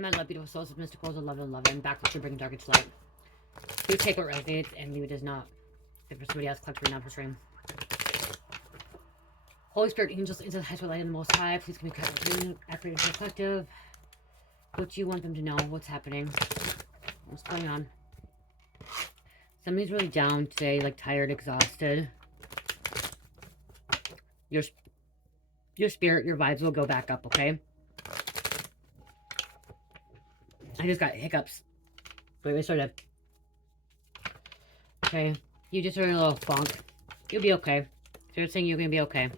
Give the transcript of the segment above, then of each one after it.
I'm at Love Beautiful Souls, Mysticals, 1111. Back to bringing dark into light. Do take what resonates and leave it does not. If for somebody else, collect for not for stream. Holy Spirit, angels, into the highest light in the Most High. Please give me accurate and perspective. What do you want them to know? What's happening? What's going on? Somebody's really down today, like tired, exhausted. Your spirit, your vibes will go back up, okay? I just got hiccups. Wait, sort of. Okay, you just are in a little funk. You'll be okay. So you're saying you're gonna be okay.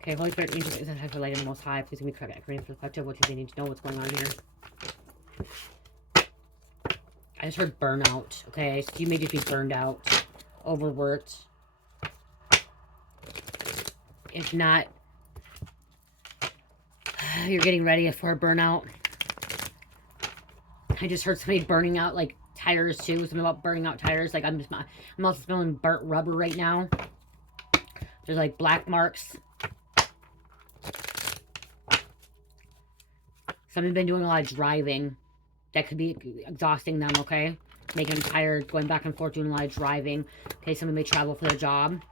Okay, Holy Spirit, angels, is that for light in the Most High. Please give me correct, accurate, perspective. What do they need to know? What's going on here? I just heard burnout. Okay, so you may just be burned out, overworked. If not, you're getting ready for a burnout. I just heard somebody burning out like tires too. Something about burning out tires. Like I'm also smelling burnt rubber right now. There's like black marks. Somebody's been doing a lot of driving. That could be exhausting them, okay? Making them tired, going back and forth, doing a lot of driving. Okay, somebody may travel for their job.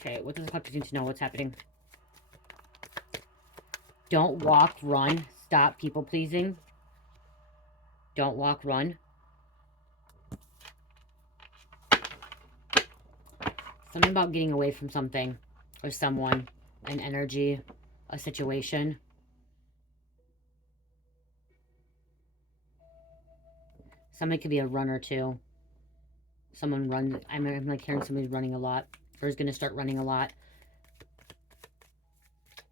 Okay, what does the collective need to know? What's happening? Don't walk, run. Stop people pleasing. Don't walk, run. Something about getting away from something or someone, an energy, a situation. Somebody could be a runner too. Someone runs. I'm like hearing somebody's running a lot, or is going to start running a lot.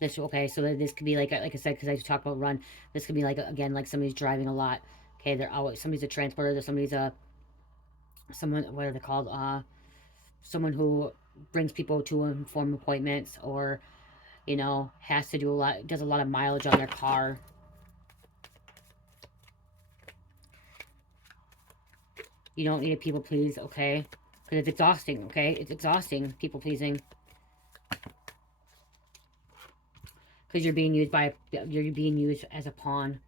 This okay, so this could be like I said, because I talk about run. This could be like again, like somebody's driving a lot. Okay, they're always somebody's a transporter. Somebody's a someone. What are they called? Someone who brings people to and from appointments, or you know, has to do a lot, does a lot of mileage on their car. You don't need to people please, okay? Because it's exhausting, okay? It's exhausting, people pleasing. Because you're being used as a pawn.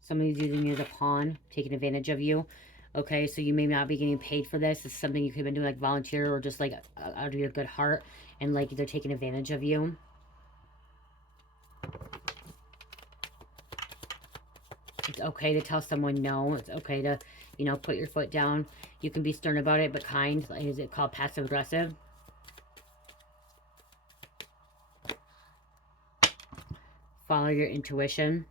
Somebody's using you as a pawn, taking advantage of you. Okay, so you may not be getting paid for this. It's something you could have been doing like volunteer or just like out of your good heart. And like they're taking advantage of you. It's okay to tell someone no. It's okay to, you know, put your foot down. You can be stern about it, but kind. Is it called passive aggressive? Follow your intuition.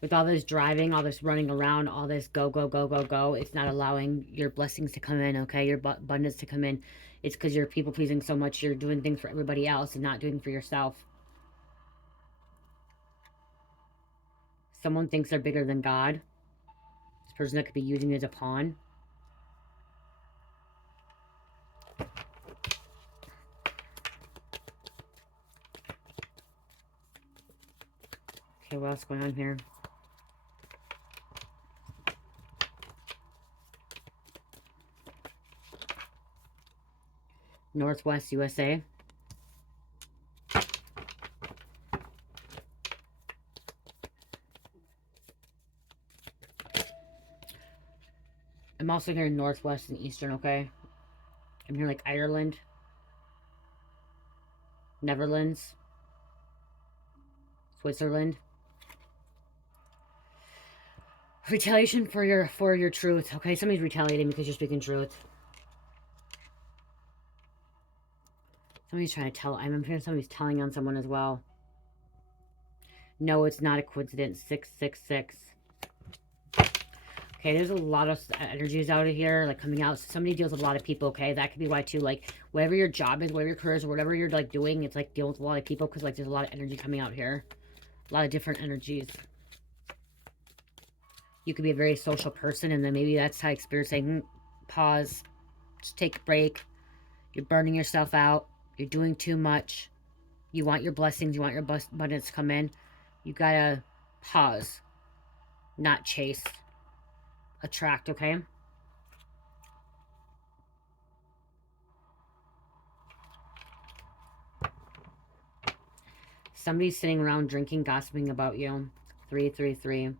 With all this driving, all this running around, all this go, go, go, go, go, it's not allowing your blessings to come in, okay? Your abundance to come in. It's because you're people-pleasing so much. You're doing things for everybody else and not doing for yourself. Someone thinks they're bigger than God. This person that could be using you as a pawn. Okay, what else is going on here? Northwest USA. I'm also hearing Northwest and Eastern, okay? I'm hearing like Ireland, Netherlands, Switzerland. Retaliation for your truth, okay? Somebody's retaliating because you're speaking truth. Somebody's trying to tell. I'm hearing somebody's telling on someone as well. No, it's not a coincidence. 666. Okay, there's a lot of energies out of here, like coming out. So somebody deals with a lot of people, okay? That could be why, too. Like, whatever your job is, whatever your career is, or whatever you're, like, doing, it's, like, dealing with a lot of people because, like, there's a lot of energy coming out here. A lot of different energies. You could be a very social person, and then maybe that's how Spirit's saying, pause, just take a break. You're burning yourself out. You're doing too much. You want your blessings, you want your abundance to come in. You gotta pause, not chase, attract, okay? Somebody's sitting around drinking, gossiping about you. 333.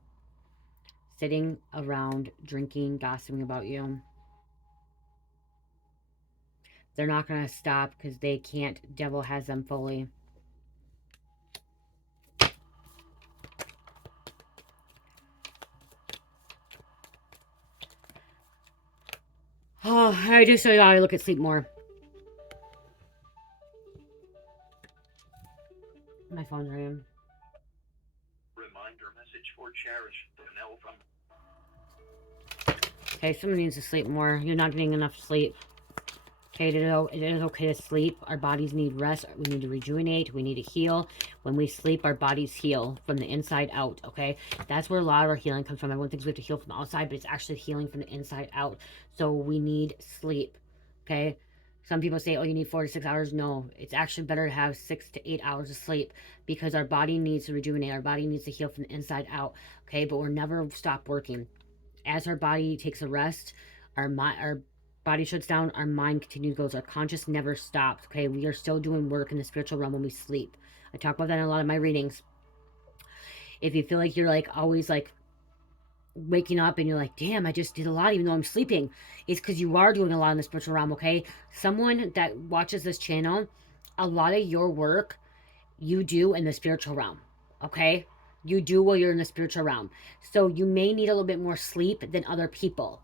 Sitting around drinking, gossiping about you. They're not going to stop because they can't. Devil has them fully. Oh, I just so you gotta look at sleep more. My phone's ringing. Reminder message for Cherish. From... Okay, someone needs to sleep more. You're not getting enough sleep. Okay, it is okay to sleep. Our bodies need rest. We need to rejuvenate. We need to heal. When we sleep, our bodies heal from the inside out, okay? That's where a lot of our healing comes from. Everyone thinks we have to heal from the outside, but it's actually healing from the inside out. So we need sleep, okay? Some people say, oh, you need 4 to 6 hours. No, it's actually better to have 6 to 8 hours of sleep because our body needs to rejuvenate. Our body needs to heal from the inside out, okay? But we're never stop working. As our body takes a rest, our body shuts down, our mind continues goes, our conscious never stops, okay? We are still doing work in the spiritual realm when we sleep. I talk about that in a lot of my readings. If you feel like you're like always like waking up and you're like, damn, I just did a lot even though I'm sleeping, it's because you are doing a lot in the spiritual realm, okay? Someone that watches this channel, a lot of your work you do in the spiritual realm, okay? You do while you're in the spiritual realm. So you may need a little bit more sleep than other people,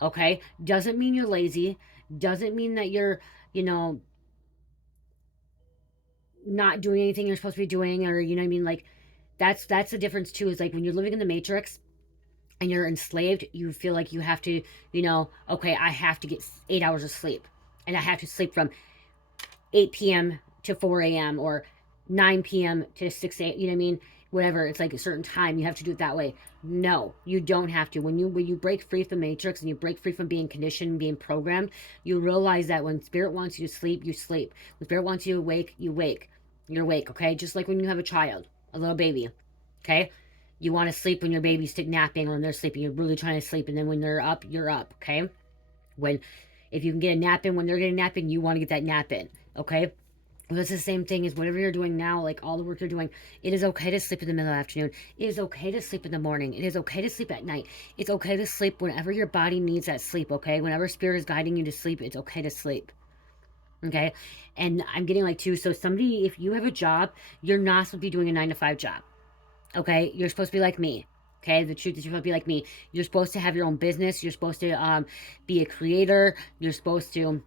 okay? Doesn't mean you're lazy. Doesn't mean that you're, you know, not doing anything you're supposed to be doing, or you know what I mean? Like that's the difference too, is like when you're living in the matrix and you're enslaved, you feel like you have to, you know, okay, I have to get 8 hours of sleep. And I have to sleep from 8 p.m. to 4 a.m. or 9 p.m. to 6 a.m. You know what I mean? Whatever. It's like a certain time. You have to do it that way. No, you don't have to. When you break free from the matrix and you break free from being conditioned, being programmed, you realize that when spirit wants you to sleep, you sleep. When spirit wants you to wake, you wake. You're awake, okay? Just like when you have a child, a little baby, okay? You want to sleep when your baby's napping, when they're sleeping. You're really trying to sleep, and then when they're up, you're up, okay? When, if you can get a nap in when they're getting a nap in, you want to get that nap in, okay? Well, that's the same thing as whatever you're doing now, like all the work you're doing. It is okay to sleep in the middle of the afternoon. It is okay to sleep in the morning. It is okay to sleep at night. It's okay to sleep whenever your body needs that sleep, okay? Whenever spirit is guiding you to sleep, it's okay to sleep, okay? And I'm getting like too, so somebody, if you have a job, you're not supposed to be doing a 9 to 5 job, okay? You're supposed to be like me. Okay, the truth is you're supposed to be like me. You're supposed to have your own business. You're supposed to be a creator. You're supposed to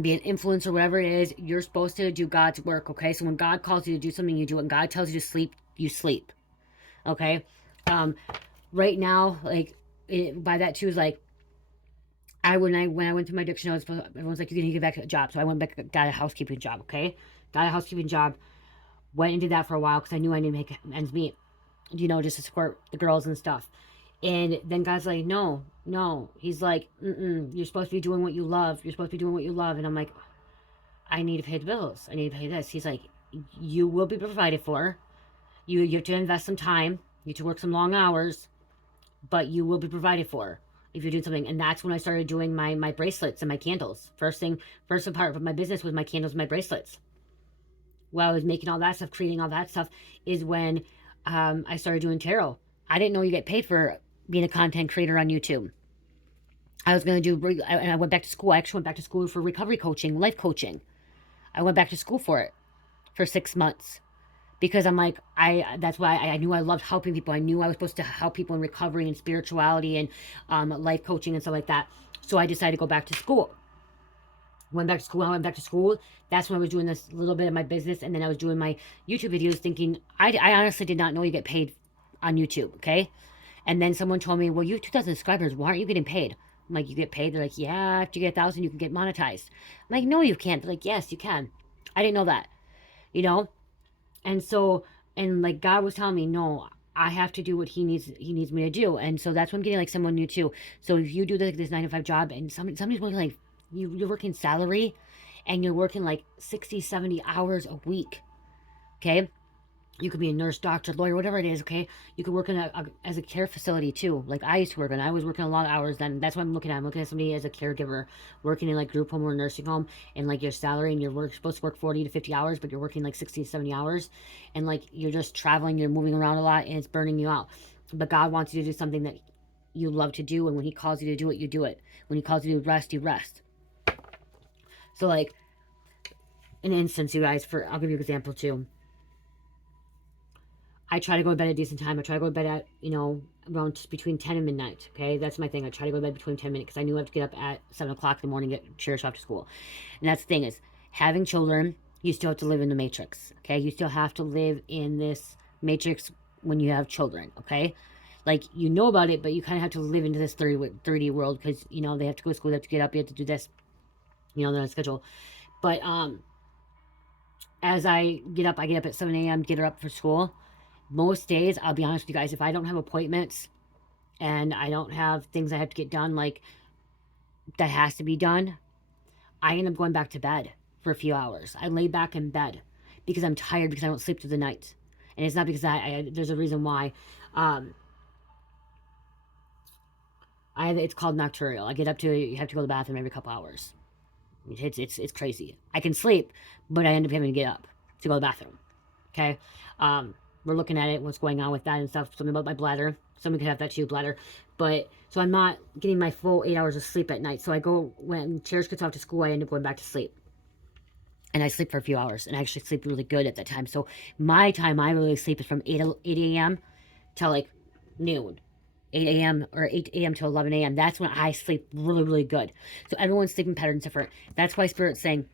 be an influencer, whatever it is. You're supposed to do God's work, okay? So when God calls you to do something, you do it. When God tells you to sleep, you sleep, okay? Right now, like, by that too is like, when I went to my addiction, everyone's like, you need to get back to a job. So I went back, got a housekeeping job, okay? Got a housekeeping job, went and did that for a while because I knew I needed to make ends meet, you know, just to support the girls and stuff. And then God's like, no, no. He's like, you're supposed to be doing what you love. You're supposed to be doing what you love. And I'm like, I need to pay the bills. I need to pay this. He's like, you will be provided for. You have to invest some time. You have to work some long hours, but you will be provided for if you're doing something. And that's when I started doing my bracelets and my candles. First part of my business was my candles and my bracelets. While I was making all that stuff, creating all that stuff, is when I started doing tarot. I didn't know you get paid for being a content creator on YouTube. I was going to do, and I went back to school. I actually went back to school for recovery coaching, life coaching. I went back to school for it for 6 months because I'm like, that's why I knew I loved helping people. I knew I was supposed to help people in recovery and spirituality and life coaching and stuff like that. So I decided to go back to school. Went back to school. I went back to school. That's when I was doing this little bit of my business. And then I was doing my YouTube videos thinking, I honestly did not know you get paid on YouTube, okay? And then someone told me, well, you have 2,000 subscribers. Why aren't you getting paid? I'm like, you get paid? They're like, yeah, after you get 1,000, you can get monetized. I'm like, no, you can't. They're like, yes, you can. I didn't know that, you know? And so, and like God was telling me, no, I have to do what he needs me to do. And so that's when I'm getting like someone new too. So if you do this 9 to 5 job and somebody's working like, you're working salary and you're working like 60, 70 hours a week. Okay, you could be a nurse, doctor, lawyer, whatever it is. Okay, you could work in as a care facility too. Like I used to work, and I was working a lot of hours. Then that's what I'm looking at. I'm looking at somebody as a caregiver, working in like group home or nursing home, and like your salary and you're supposed to work 40 to 50 hours, but you're working like 60 to 70 hours, and like you're just traveling, you're moving around a lot, and it's burning you out. But God wants you to do something that you love to do, and when He calls you to do it, you do it. When He calls you to rest, you rest. So like an instance, you guys, for I'll give you an example too. I try to go to bed at a decent time. I try to go to bed at, around between 10 and midnight. Okay. That's my thing. I try to go to bed between 10 minutes because I knew I have to get up at 7 o'clock in the morning, get Cherish off to school. And that's the thing is having children, you still have to live in the matrix. Okay. You still have to live in this matrix when you have children. Okay. Like you know about it, but you kind of have to live into this 30 world because, they have to go to school, they have to get up, you have to do this, they're on a schedule. But as I get up at 7 a.m., get her up for school. Most days, I'll be honest with you guys, if I don't have appointments and I don't have things I have to get done, like that has to be done, I end up going back to bed for a few hours. I lay back in bed because I'm tired because I don't sleep through the night. And it's not because there's a reason why. It's called nocturnal. I get up to, you have to go to the bathroom every couple hours. It's crazy. I can sleep, but I end up having to get up to go to the bathroom. Okay. We're looking at it, what's going on with that and stuff. Something about my bladder. Somebody could have that too, bladder. But so I'm not getting my full 8 hours of sleep at night. So I go when Cherish gets off to school, I end up going back to sleep. And I sleep for a few hours, and I actually sleep really good at that time. So my time I really sleep is from 8 a.m. till like noon. 8 a.m. or 8 a.m. to 11 a.m. That's when I sleep really, really good. So everyone's sleeping pattern's different. That's why Spirit's saying,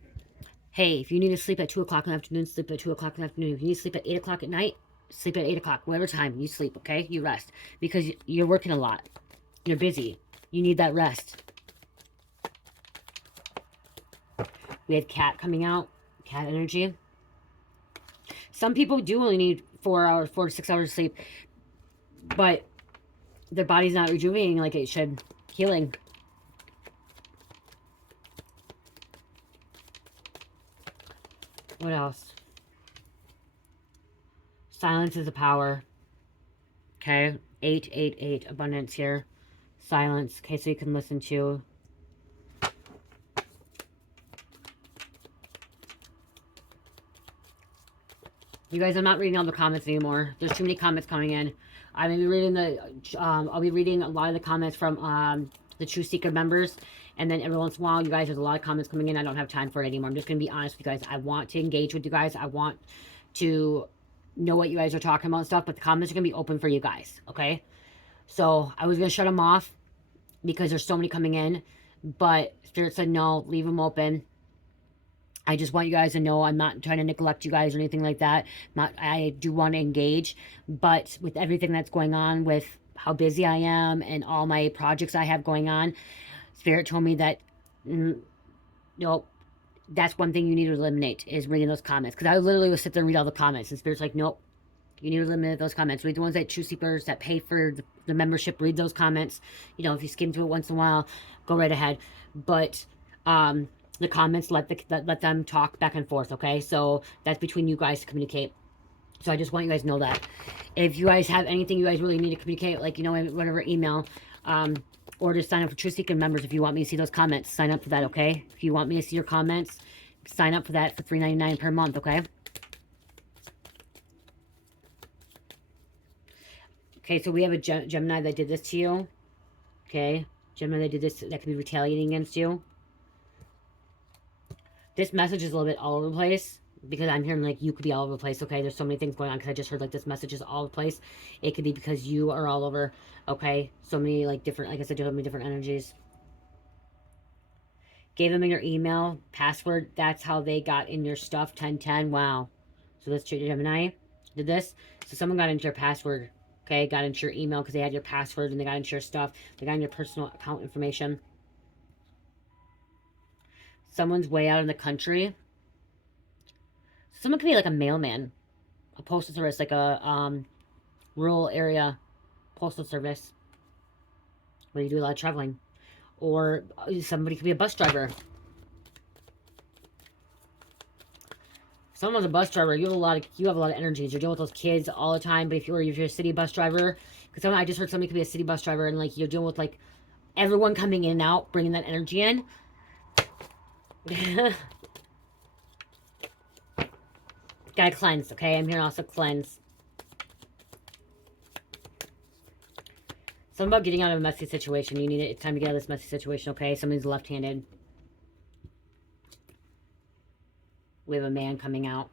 hey, if you need to sleep at 2 o'clock in the afternoon, sleep at 2 o'clock in the afternoon. If you need to sleep at 8 o'clock at night, sleep at 8 o'clock. Whatever time you sleep, okay? You rest. Because you're working a lot. You're busy. You need that rest. We had Cat coming out. Cat energy. Some people do only need 4 to 6 hours of sleep. But their body's not rejuvenating like it should. Healing. What else? Silence is a power. Okay. 888. Abundance here. Silence. Okay, so you can listen to. You guys, I'm not reading all the comments anymore. There's too many comments coming in. I'm gonna be reading I'll be reading a lot of the comments from the True Seeker members, and then every once in a while, you guys, there's a lot of comments coming in. I don't have time for it anymore. I'm just gonna be honest with you guys. I want to engage with you guys. I want to know what you guys are talking about and stuff, but the comments are gonna be open for you guys. Okay, so I was gonna shut them off because there's so many coming in, but Spirit said no, leave them open. I just want you guys to know I'm not trying to neglect you guys or anything like that. I do want to engage, but with everything that's going on with how busy I am and all my projects I have going on, Spirit told me that, nope, that's one thing you need to eliminate is reading those comments. Because I literally would sit there and read all the comments, and Spirit's like, nope, you need to eliminate those comments. Read the ones that True Seekers that pay for the membership, read those comments. If you skim through it once in a while, go right ahead. But, the comments, let them talk back and forth, okay? So that's between you guys to communicate. So I just want you guys to know that. If you guys have anything you guys really need to communicate, like, whatever, email, or just sign up for True Seeker members if you want me to see those comments. Sign up for that, okay? If you want me to see your comments, sign up for that for $3.99 per month, okay? Okay, so we have a Gemini that did this to you. Okay? Gemini that did this, that could be retaliating against you. This message is a little bit all over the place because I'm hearing like you could be all over the place, okay? There's so many things going on because I just heard like this message is all over the place. It could be because you are all over, okay? So many like different, like I said, so many different energies. Gave them your email, password. That's how they got in your stuff, 1010. Wow. So let's check Gemini. Did this. So someone got into your password, okay? Got into your email because they had your password and they got into your stuff. They got in your personal account information. Someone's way out in the country. Someone could be like a mailman, a postal service, like a rural area postal service where you do a lot of traveling. Or somebody could be a bus driver. Someone's a bus driver. You have a lot of energies. You're dealing with those kids all the time. But if you're a city bus driver, because I just heard somebody could be a city bus driver, and like you're dealing with like everyone coming in and out, bringing that energy in. Gotta cleanse, okay? I'm here to also cleanse. Something about getting out of a messy situation. You need it. It's time to get out of this messy situation, okay? Somebody's left-handed. We have a man coming out.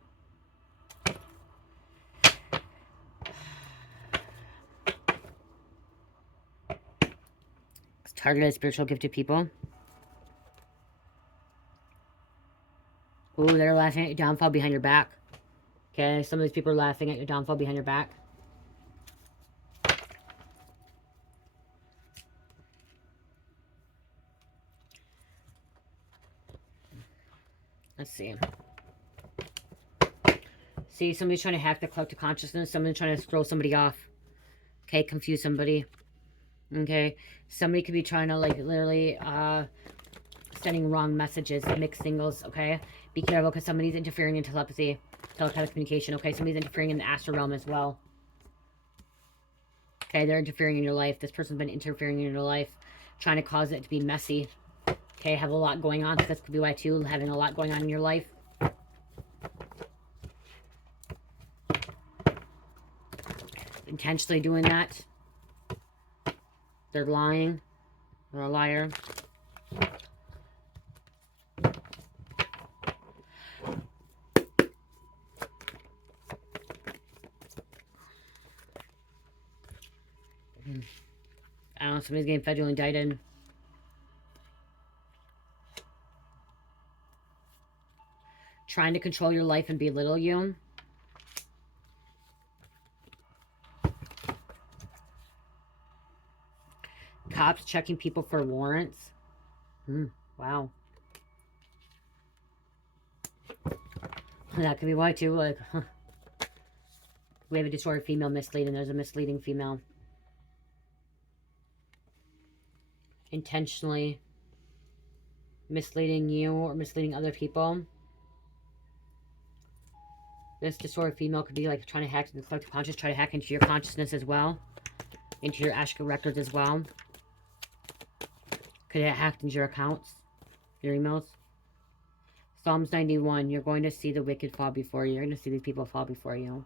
It's targeted spiritual gifted people. Ooh, they're laughing at your downfall behind your back. Okay, some of these people are laughing at your downfall behind your back. Let's see. See, somebody's trying to hack the collective consciousness. Somebody's trying to throw somebody off. Okay, confuse somebody. Okay, somebody could be trying to like literally sending wrong messages, mixed signals. Okay, be careful because somebody's interfering in telepathy, telepathic communication. Okay, somebody's interfering in the astral realm as well. Okay, they're interfering in your life. This person's been interfering in your life, trying to cause it to be messy. Okay, have a lot going on. This could be why too, having a lot going on in your life. Intentionally doing that. They're lying. They're a liar. I don't know, somebody's getting federally indicted. Trying to control your life and belittle you. Cops checking people for warrants. Wow. That could be why too. Like, we have a distorted female misleading. There's a misleading female. Intentionally misleading you or misleading other people. This distorted female could be like trying to hack into the collective conscious, try to hack into your consciousness as well, into your Ashka records as well. Could have hacked into your accounts, your emails. Psalms 91, you're going to see the wicked fall before you. You're going to see these people fall before you.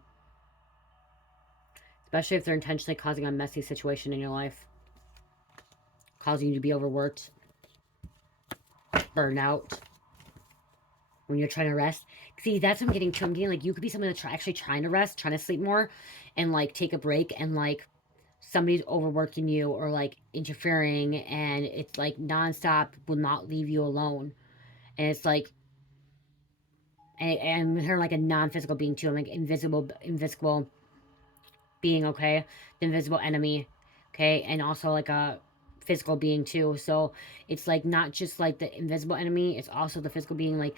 Especially if they're intentionally causing a messy situation in your life. Causing you to be overworked. Burnout. When you're trying to rest. See, that's what I'm getting to. I'm getting like, you could be somebody that's actually trying to rest, trying to sleep more, and like take a break, and like somebody's overworking you or like interfering, and it's like nonstop, will not leave you alone. And it's like, and I'm hearing like a non-physical being too. I'm like invisible being, okay? The invisible enemy, okay? And also like a physical being too. So it's like not just like the invisible enemy, it's also the physical being. Like,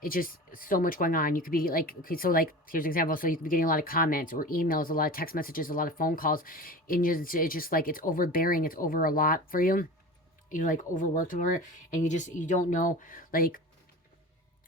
it's just so much going on. You could be like, okay, so like, here's an example. So you could be getting a lot of comments or emails, a lot of text messages, a lot of phone calls. And it's just like, it's overbearing. It's over a lot for you. You're like overworked over it. And you don't know, like,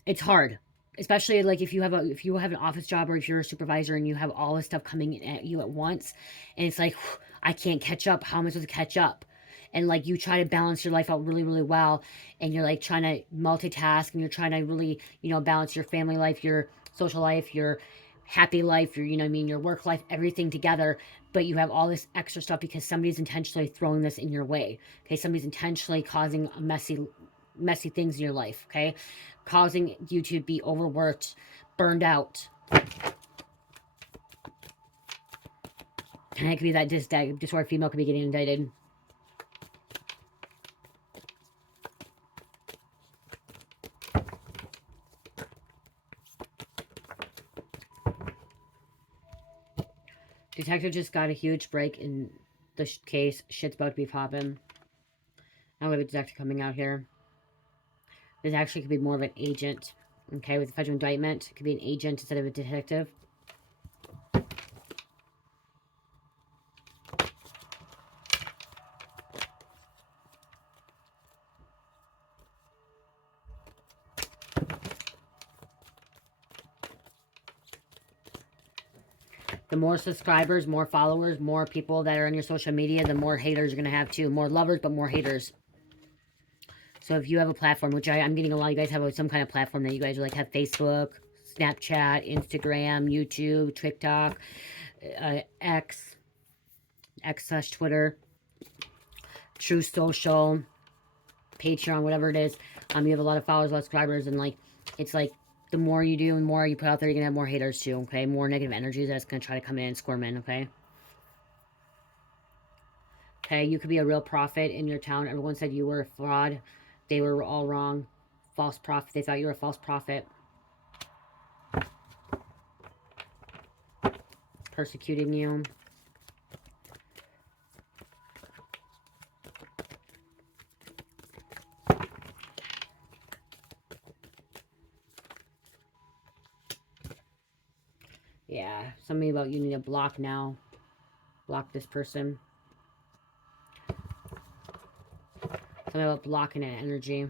it's hard. Especially like if you have an office job, or if you're a supervisor and you have all this stuff coming at you at once. And it's like, I can't catch up. How am I supposed to catch up? And like you try to balance your life out really, really well, and you're like trying to multitask, and you're trying to really, balance your family life, your social life, your happy life, your, your work life, everything together. But you have all this extra stuff because somebody's intentionally throwing this in your way. Okay, somebody's intentionally causing a messy things in your life. Okay, causing you to be overworked, burned out. And it could be that disordered female could be getting indicted. Detective just got a huge break in the case. Shit's about to be popping. Now we have a detective coming out here. This actually could be more of an agent. Okay, with the federal indictment. It could be an agent instead of a detective. The more subscribers, more followers, more people that are on your social media, the more haters you're going to have too. More lovers, but more haters. So if you have a platform, which I'm getting a lot, you guys have some kind of platform that you guys like have Facebook, Snapchat, Instagram, YouTube, TikTok, X, X/Twitter, True Social, Patreon, whatever it is. You have a lot of followers, a lot of subscribers, and like, it's like, the more you do and the more you put out there, you're gonna have more haters too, okay? More negative energies that's gonna try to come in and squirm in, okay? Okay, you could be a real prophet in your town. Everyone said you were a fraud. They were all wrong. False prophet. They thought you were a false prophet. Persecuting you. Yeah, something about you need to block now. Block this person. Something about blocking an energy.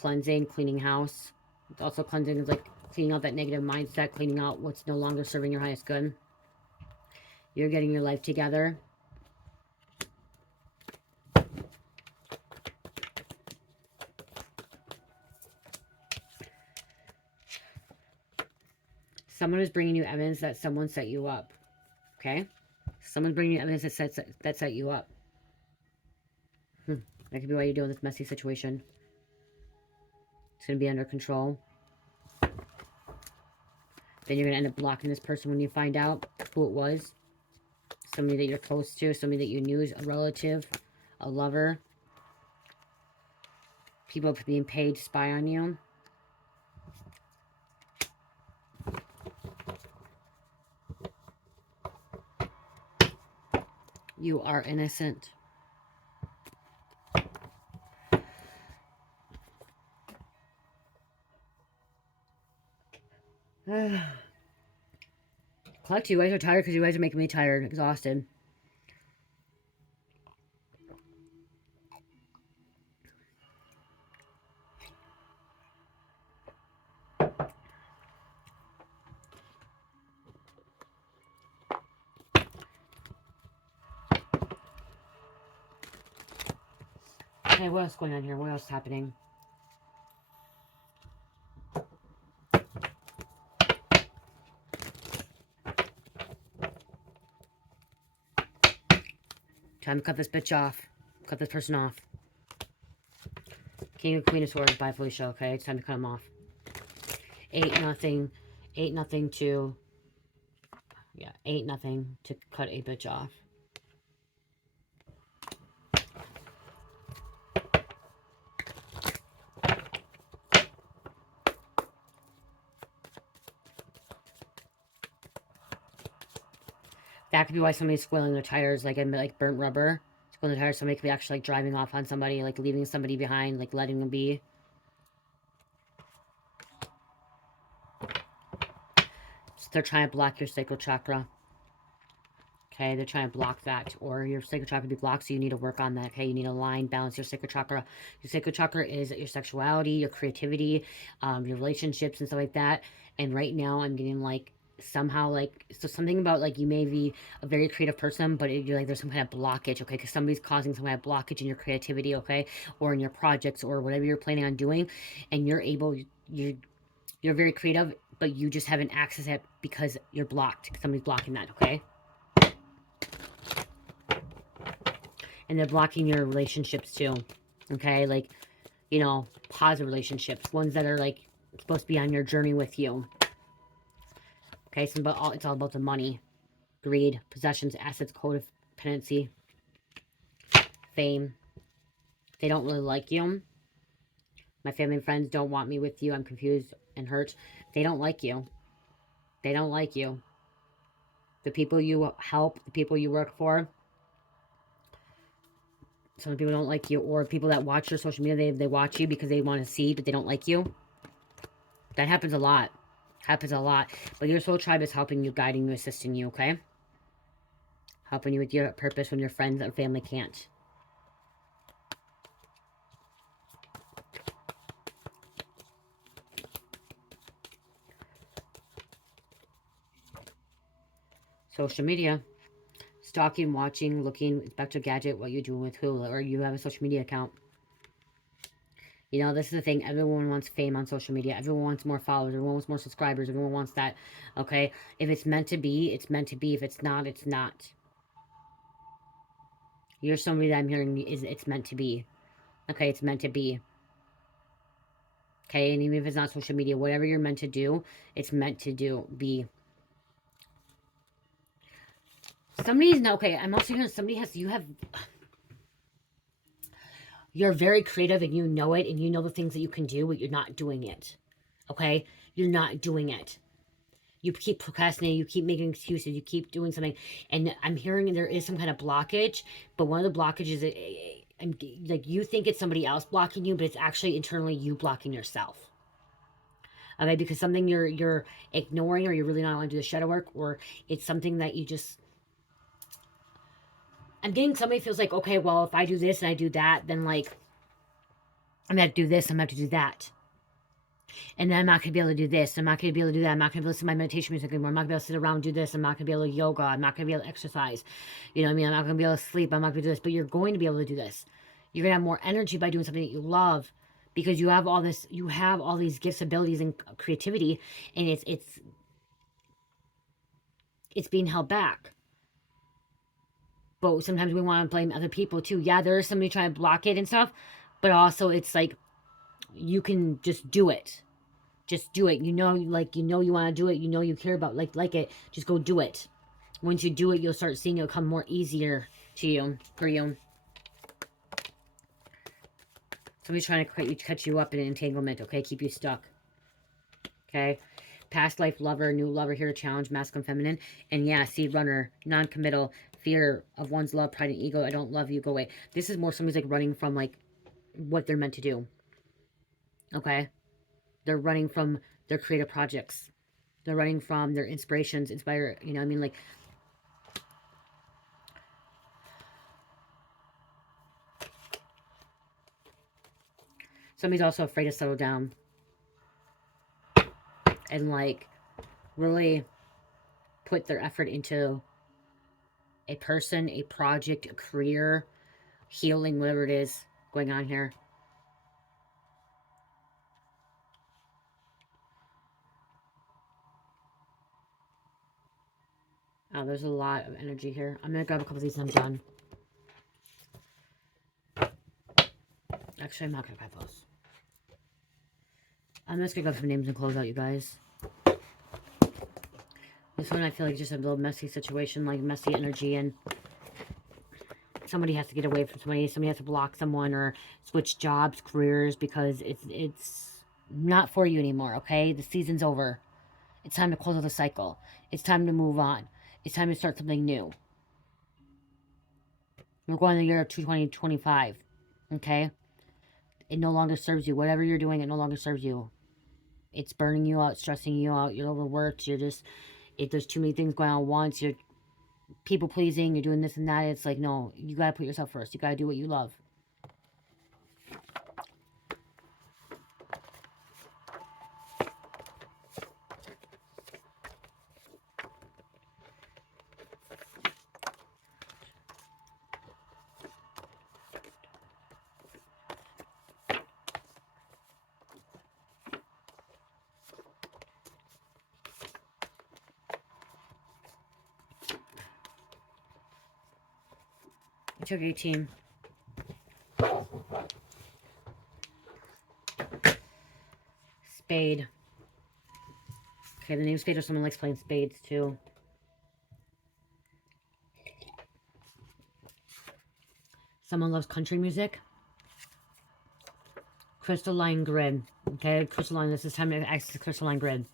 Cleansing, cleaning house. Also cleansing is like cleaning out that negative mindset, cleaning out what's no longer serving your highest good. You're getting your life together. Someone is bringing you evidence that someone set you up. Okay? Someone's bringing you evidence that set you up. That could be why you're doing this messy situation. It's going to be under control. Then you're going to end up blocking this person when you find out who it was. Somebody that you're close to. Somebody that you knew is a relative. A lover. People being paid to spy on you. You are innocent. Collect, you guys are tired because you guys are making me tired, exhausted. Okay, what else is going on here? What else is happening? Time to cut this bitch off. Cut this person off. King and Queen of Swords by Felicia, okay? It's time to cut them off. 8-0. 8-0 to... Yeah, 8-0 to cut a bitch off. That could be why somebody's squealing their tires, like burnt rubber. Squealing their tires, somebody could be actually like driving off on somebody, like leaving somebody behind, like letting them be. So they're trying to block your sacral chakra. Okay, they're trying to block that, or your sacral chakra be blocked, so you need to work on that. Okay, you need to align, balance your sacral chakra. Your sacral chakra is your sexuality, your creativity, your relationships and stuff like that. And right now, I'm getting like somehow like so something about like you may be a very creative person, but you're like there's some kind of blockage. Okay, because somebody's causing some kind of blockage in your creativity. Okay, or in your projects or whatever you're planning on doing, and you're very creative, but you just haven't accessed it because you're blocked. Somebody's blocking that. Okay. And they're blocking your relationships too. Okay, like, you know, positive relationships, ones that are like supposed to be on your journey with you. Okay, so it's all about the money, greed, possessions, assets, codependency, fame. They don't really like you. My family and friends don't want me with you. I'm confused and hurt. They don't like you. They don't like you. The people you help, the people you work for, some people don't like you, or people that watch your social media, they watch you because they want to see, but they don't like you. That happens a lot. Happens a lot. But your soul tribe is helping you, guiding you, assisting you, okay? Helping you with your purpose when your friends and family can't. Social media. Stalking, watching, looking, it's back to gadget, what you do with who, or you have a social media account. You know, this is the thing. Everyone wants fame on social media. Everyone wants more followers. Everyone wants more subscribers. Everyone wants that. Okay? If it's meant to be, it's meant to be. If it's not, it's not. You're somebody that I'm hearing is it's meant to be. Okay? It's meant to be. Okay? And even if it's not social media, whatever you're meant to do, it's meant to do. Be. Somebody's not okay. I'm also hearing somebody has, you're very creative and you know it and you know the things that you can do, but you're not doing it. Okay? You're not doing it. You keep procrastinating, you keep making excuses, you keep doing something. And I'm hearing there is some kind of blockage, but one of the blockages is like you think it's somebody else blocking you, but it's actually internally you blocking yourself. Okay, because something you're ignoring or you're really not want to do the shadow work, or it's something that you just I'm getting somebody feels like, okay, well, if I do this and I do that, then like I'm gonna have to do this, I'm gonna have to do that. And then I'm not gonna be able to do this. I'm not gonna be able to do that. I'm not gonna be able to listen to my meditation music anymore. I'm not gonna be able to sit around and do this. I'm not gonna be able to yoga. I'm not gonna be able to exercise. You know what I mean? I'm not gonna be able to sleep. I'm not gonna do this. But you're going to be able to do this. You're gonna have more energy by doing something that you love because you have all this, you have all these gifts, abilities, and creativity, and it's being held back. But sometimes we want to blame other people too. Yeah, there is somebody trying to block it and stuff, but also it's like you can just do it. Just do it. You know, like you know you want to do it. You know you care about like it. Just go do it. Once you do it, you'll start seeing it come more easier to you for you. Somebody's trying to cut you up in an entanglement. Okay, keep you stuck. Okay, past life lover, new lover here to challenge masculine, feminine, and yeah, seed runner, non-committal, fear of one's love, pride, and ego. I don't love you. Go away. This is more somebody's like running from like what they're meant to do. Okay, they're running from their creative projects. They're running from their inspirations, inspire. You know, what I mean, like somebody's also afraid to settle down and like really put their effort into a person, a project, a career, healing, whatever it is going on here. Oh, there's a lot of energy here. I'm going to grab a couple of these and I'm done. Actually, I'm not going to grab those. I'm just going to grab some names and close out, you guys. This one I feel like just a little messy situation, like messy energy, and somebody has to get away from somebody. Somebody has to block someone or switch jobs, careers, because it's not for you anymore, okay? The season's over. It's time to close out the cycle. It's time to move on. It's time to start something new. We're going to the year of 2025, okay? It no longer serves you. Whatever you're doing, it no longer serves you. It's burning you out, stressing you out. You're overworked. You're just, if there's too many things going on at once, you're people pleasing, you're doing this and that. It's like, no, you got to put yourself first. You got to do what you love. I took 18. Spade. Okay, the name Spade, or someone likes playing spades too. Someone loves country music. Crystalline grid. Okay, crystalline. This is time to access the crystalline grid.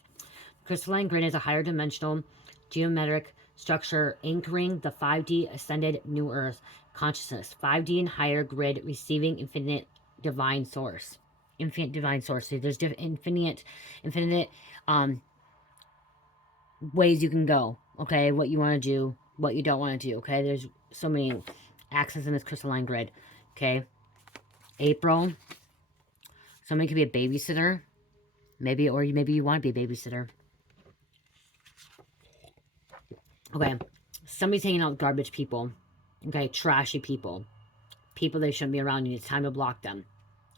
Crystalline grid is a higher dimensional geometric structure anchoring the 5D ascended new earth consciousness. 5D and higher grid receiving infinite divine source. Infinite divine source. So there's infinite ways you can go. Okay, what you want to do, what you don't want to do. Okay, there's so many axes in this crystalline grid. Okay, April. Somebody could be a babysitter, maybe, or maybe you want to be a babysitter. Okay. Somebody's hanging out with garbage people. Okay. Trashy people. People they shouldn't be around you. It's time to block them.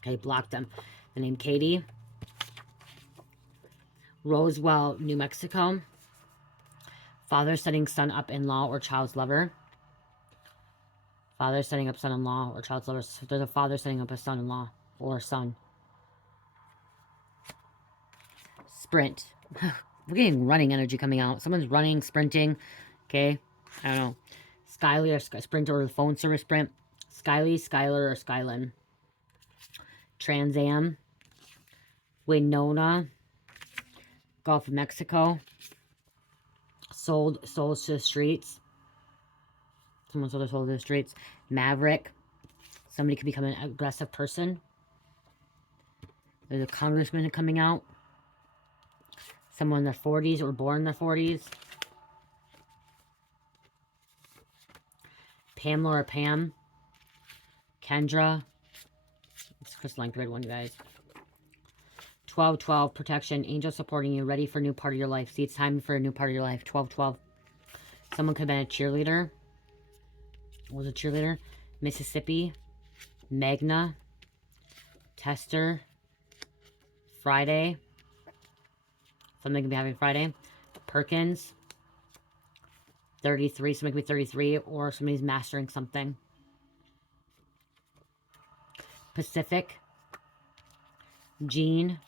Okay. Block them. The name Katie. Roswell, New Mexico. Father setting son up in-law or child's lover. Father setting up son-in-law or child's lover. So there's a father setting up a son-in-law or son. Sprint. We're getting running energy coming out. Someone's running, sprinting. Okay. I don't know. Skyly or Sprint or the phone service Sprint. Skyly, Skyler, or Skylin. Trans Am. Winona. Gulf of Mexico. Sold souls to the streets. Someone sold their soul to the streets. Maverick. Somebody could become an aggressive person. There's a congressman coming out. Someone in their 40s or born in their 40s. Pamela or Pam. Kendra. It's crystalline grid one, you guys. 12-12, protection. Angel supporting you. Ready for a new part of your life. See, it's time for a new part of your life. 12-12. Someone could have been a cheerleader. What was a cheerleader? Mississippi. Magna. Tester. Friday. Something could be having Friday. Perkins. 33. Somebody could be 33. Or somebody's mastering something. Pacific. Jean.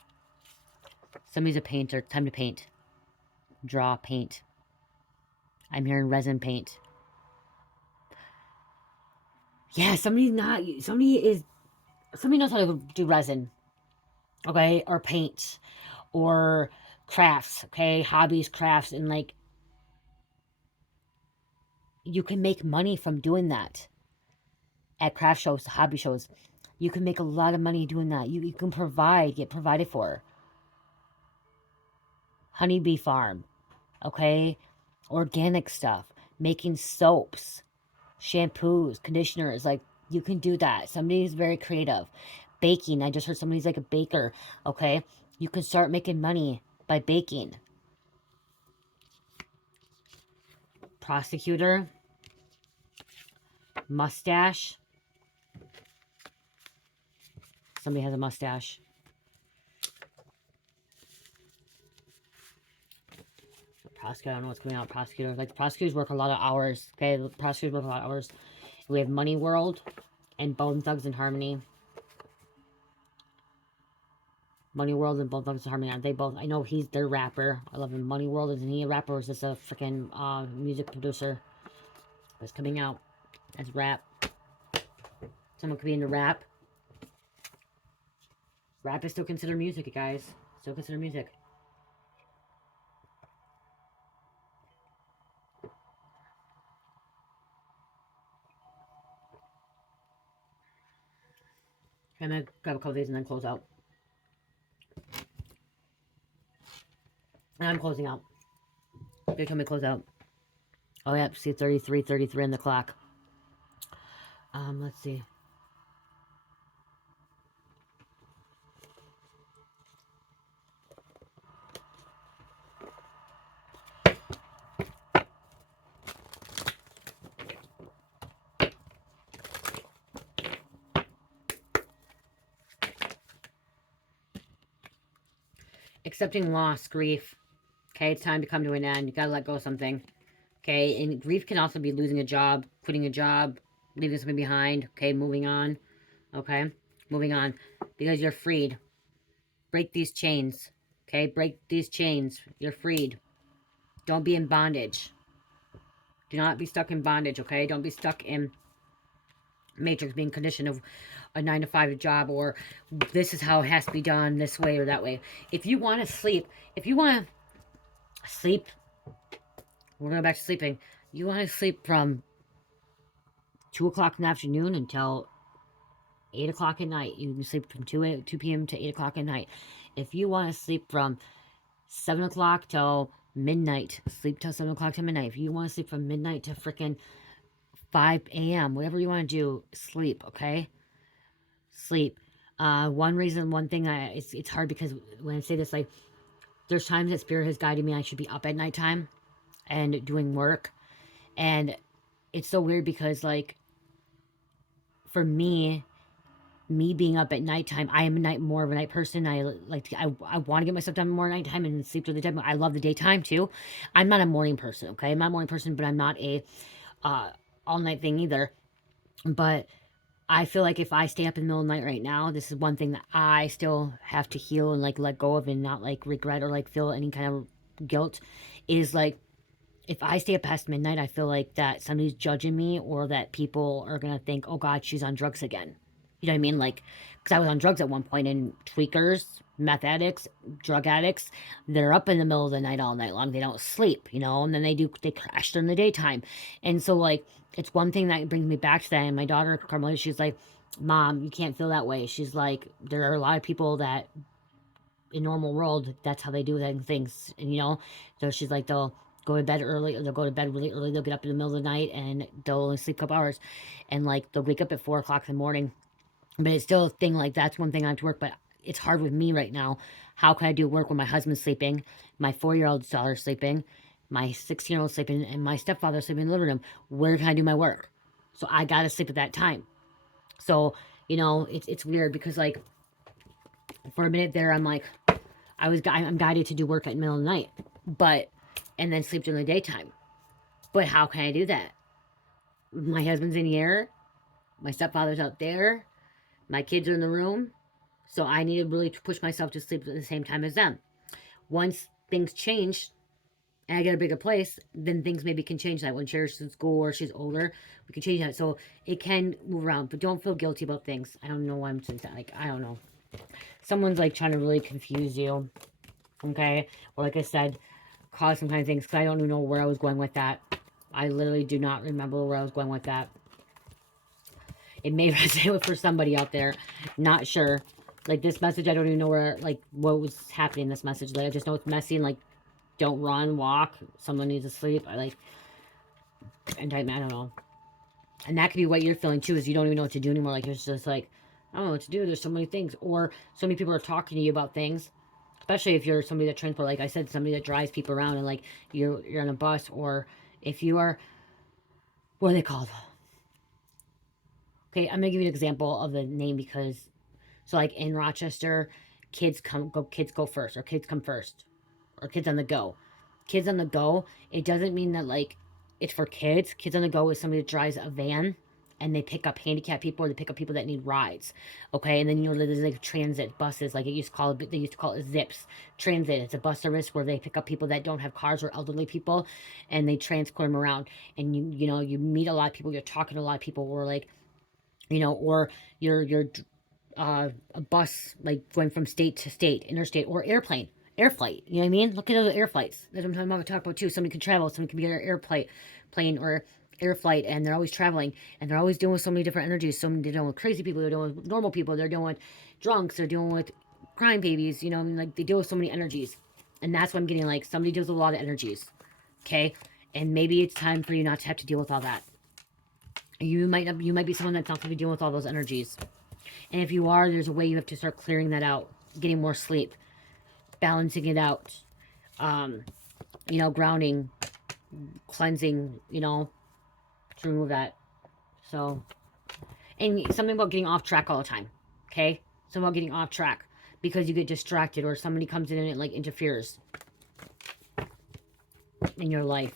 Somebody's a painter. Time to paint. Draw, paint. I'm hearing resin paint. Yeah, somebody knows how to do resin. Okay? Or paint. Or crafts. Okay? Hobbies, crafts, and like, you can make money from doing that. At craft shows, hobby shows. You can make a lot of money doing that. You can get provided for. Honeybee farm. Okay? Organic stuff. Making soaps. Shampoos, conditioners, like, you can do that. Somebody's very creative. Baking, I just heard somebody's like a baker. Okay, you can start making money by baking. Prosecutor. Mustache. Somebody has a mustache. Prosecutor, I don't know what's coming out. Prosecutor, like, prosecutors work a lot of hours. Okay, prosecutors work a lot of hours. We have Money World and Bone Thugs and Harmony. Money World and Bone Thugs and Harmony. They both, I know he's their rapper. I love him. Money World, isn't he a rapper or is this a freaking music producer? It's coming out as rap. Someone could be into rap. Rap is still considered music, you guys. Still considered music. I'm gonna grab a couple of these and then close out. And I'm closing out. They tell me to close out. Oh yeah, see 33 on the clock. Let's see. Accepting loss, grief. Okay, it's time to come to an end. You gotta let go of something. Okay, and grief can also be losing a job, quitting a job, leaving something behind. Okay, moving on. Okay, moving on. Because you're freed. Break these chains. Okay, break these chains. You're freed. Don't be in bondage. Do not be stuck in bondage, okay? Don't be stuck in matrix, being conditioned of a 9 to 5 job, or this is how it has to be done this way or that way. If you want to sleep, we're going back to sleeping. You want to sleep from 2 o'clock in the afternoon until 8 o'clock at night. You can sleep from 2 p.m. to 8 o'clock at night. If you want to sleep from 7 o'clock till midnight, sleep till 7 o'clock to midnight. If you want to sleep from midnight to freaking 5 a.m., whatever you want to do, sleep, okay? Sleep. One thing, it's hard because when I say this, like, there's times that Spirit has guided me, I should be up at nighttime. and doing work. And it's so weird because, like, for me being up at nighttime, I am more of a night person. I want to get my stuff done more at nighttime and sleep through the day. But I love the daytime too. I'm not a morning person, okay? I'm not a morning person, but I'm not a uh, all night thing either. But I feel like if I stay up in the middle of the night right now, this is one thing that I still have to heal and like let go of and not like regret or like feel any kind of guilt. Is like if I stay up past midnight, I feel like that somebody's judging me or that people are gonna think, oh God, she's on drugs again. You know what I mean? Like, because I was on drugs at one point, and tweakers, meth addicts, drug addicts, they're up in the middle of the night all night long. They don't sleep, you know, and then they crash during the daytime. And so, like, it's one thing that brings me back to that. And my daughter, Carmelita, she's like, Mom, you can't feel that way. She's like, there are a lot of people that in normal world, that's how they do things. And, you know, so she's like, they'll go to bed early, or they'll go to bed really early. They'll get up in the middle of the night and they'll only sleep a couple hours. And like, they'll wake up at 4 o'clock in the morning. But it's still a thing, like, that's one thing I have to work. But it's hard with me right now. How can I do work when my husband's sleeping, my 4-year-old daughter's sleeping, my 16-year-old sleeping, and my stepfather's sleeping in the living room? Where can I do my work? So I gotta sleep at that time. So, you know, it's weird because, like, for a minute there, I'm like, I'm guided to do work at the middle of the night, but and then sleep during the daytime. But how can I do that? My husband's in here, my stepfather's out there, my kids are in the room, so I need to really push myself to sleep at the same time as them. Once things change and I get a bigger place, then things maybe can change that. When Cherish's in school or she's older, we can change that. So it can move around, but don't feel guilty about things. I don't know why I'm saying that. Like, I don't know. Someone's like trying to really confuse you, okay? Or like I said, cause some kind of things because I don't even know where I was going with that. I literally do not remember where I was going with that. It may resonate for somebody out there. Not sure. Like this message, I don't even know where, like, what was happening in this message. Like, I just know it's messy and, like, don't run, walk. Someone needs to sleep. I don't know. And that could be what you're feeling too, is you don't even know what to do anymore. Like, it's just like, I don't know what to do. There's so many things. Or so many people are talking to you about things. Especially if you're somebody that transport, like I said, somebody that drives people around and like you're on a bus, or if you are, what are they called? Okay, I'm gonna give you an example of the name because so like in Rochester, kids go first, or kids come first, or kids on the go. Kids on the go, it doesn't mean that like it's for kids. Kids on the go is somebody that drives a van and they pick up handicapped people or they pick up people that need rides. Okay, and then you know there's like transit buses, like they used to call it zips. Transit, it's a bus service where they pick up people that don't have cars or elderly people and they transport them around. And you know, you meet a lot of people, you're talking to a lot of people, or like, you know, or you're a bus, like going from state to state, interstate, or airplane, air flight. You know what I mean? Look at those air flights. That's what I'm talking about. Talk about too. Somebody can travel. Somebody can be on an airplane, plane or air flight, and they're always traveling, and they're always dealing with so many different energies. So they're dealing with crazy people. They're dealing with normal people. They're dealing with drunks. They're dealing with crime babies. You know, I mean, like they deal with so many energies, and that's what I'm getting. Like somebody deals with a lot of energies. Okay, and maybe it's time for you not to have to deal with all that. You might be someone that's not going to be dealing with all those energies. And if you are, there's a way you have to start clearing that out, getting more sleep, balancing it out, um, you know, grounding, cleansing, you know, to remove that. So, and something about getting off track all the time, okay? Something about getting off track because you get distracted or somebody comes in and it like interferes in your life.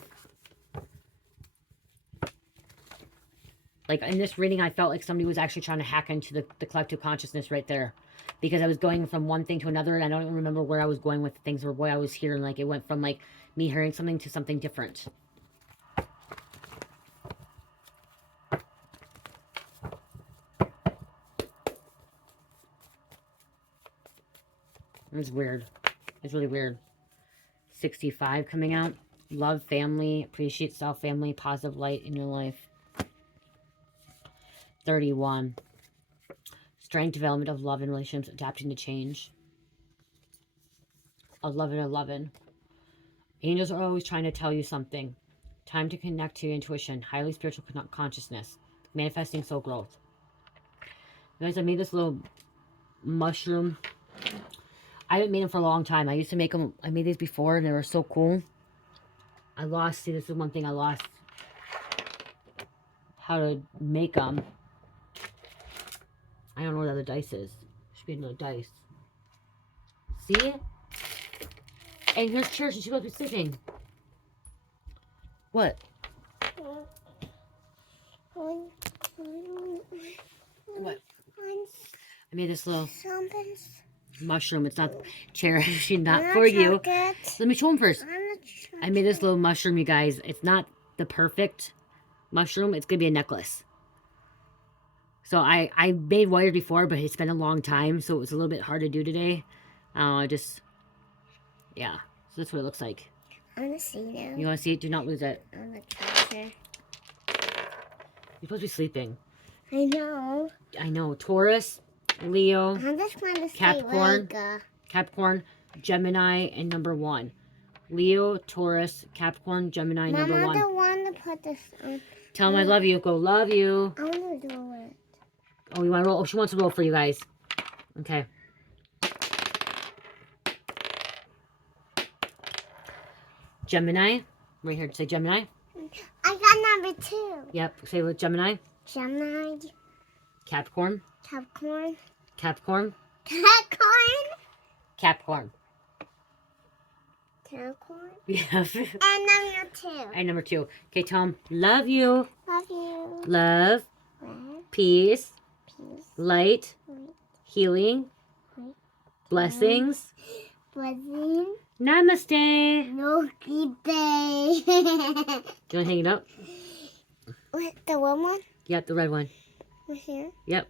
Like in this reading, I felt like somebody was actually trying to hack into the collective consciousness right there. Because I was going from one thing to another, and I don't even remember where I was going with things or why I was here. And like it went from like me hearing something to something different. It was weird. It's really weird. 65 coming out. Love family, appreciate self, family, positive light in your life. 31. Strength, development of love and relationships, adapting to change. 11, 11. Angels are always trying to tell you something. Time to connect to your intuition. Highly spiritual consciousness. Manifesting soul growth. Guys, I made this little mushroom. I haven't made them for a long time. I used to make them. I made these before, and they were so cool. I lost, see, this is one thing I lost. How to make them. I don't know where the other dice is. Should be another dice. See? And here's Cherish, and she's supposed to be sleeping. What? What? I made this little mushroom. It's not Cherish, not for you. Let me show them first. I made this little mushroom, you guys. It's not the perfect mushroom. It's going to be a necklace. So I made wires before, but it's been a long time, so it was a little bit hard to do today. Yeah. So that's what it looks like. I want to see now. You want to see it? Do not lose it. I want to capture. You're supposed to be sleeping. I know. I know. Taurus, Leo, I just want to Capricorn, see Capricorn, Gemini, and number 1. Leo, Taurus, Capricorn, Gemini, Mama, number 1. I don't want to put this on. Tell them I love you. Go, love you. I want to do it. Oh, you want to roll? Oh, she wants to roll for you guys. Okay. Gemini. Right here. Say Gemini. I got number 2. Yep. Say with Gemini. Gemini, Capricorn. Capricorn, Capricorn. Capricorn, Capricorn. Capricorn, Yes. and number 2. And number 2. Okay, Tom. Love you. Love you. Love. Love, Peace. peace, Light. light, Healing. light, Blessings. blessing, Namaste. no good day. Do you want to hang it up? What, the one? Yep, the red one. Right here? Yep.